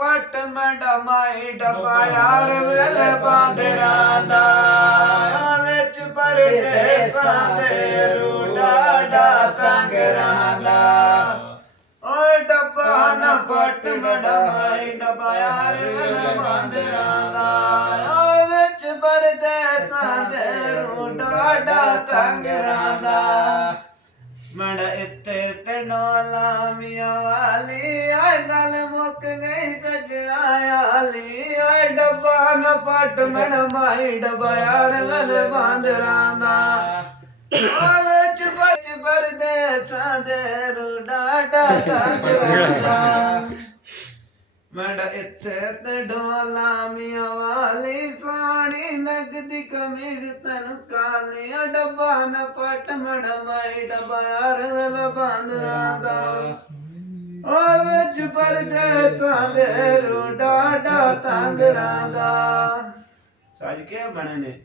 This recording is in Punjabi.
ਪਟ ਮੰਡਾ ਮਾਈ ਡੱਬਾ ਯਾਰ ਵੇਲੇ ਬਾਂਦਰਾਂ ਦਾ ਵਿੱਚ ਪਰਦੇਸਾਂ ਦੇ ਰੂਡਾ ਡਾ ਤੰਗਰਾਂ ਦਾ ਓਏ ਡੱਬਾ ਨਾ ਪਟ ਮੰਡਾ ਮਾਈ ਡੱਬਾ ਯਾਰ ਵੇਲੇ ਬਾਂਦਰਾਂ ਦਾ ਓਏ ਵਿੱਚ ਪਰਦੇਸਾਂ ਦੇ ਰੂਡਾ ਡਾ ਤੰਗਰਾਂ ਦਾ ਮੜ ਇੱਥੇ ਤੇ ਡੋਲਾ ਮੀਆਂ ਵਾਲੀ ਆਏ ਗੱਲ ਮੁੱਕ ਗਈ ਸਜਣਾ ਆਲੀ ਆਏ ਡੱਬਾ ਨਾ ਪਟ ਮੜ ਮਾਈ ਡੱਬਾ ਯਾਰ ਵੇਲੇ ਬਾਂਦਰਾਂ ਦਾ ਵਿੱਚ ਪਰਦੇਸਾਂ ਦੇ ਰੂਡਾ ਡਾ ਤੰਗਰਾਂ ਦਾ ਮੜ ਇੱਥੇ ਤੇ ਡੋਲਾ ਮੀਆਂ ਵਾਲੀ ਸੋਹਣੀ ਨਗਦੀ ਕਮੀਜ਼ ਤੈਨੂੰ ਕਾਲੀ ਡੱਬਾ ਨਾ ਪਟ ਮੜ ਮਾਈ ਡੱਬਾ ਯਾਰ ਵੇਲੇ ਬਾਂਦਰਾਂ ਦਾ ਓ ਵਿੱਚ ਪਰਦੇਸਾਂ ਦੇ ਰੂਡਾ ਡਾ ਤੰਗਰਾਂ ਦਾ ਸਾਜ ਕੇ ਬਣੇ ਨੇ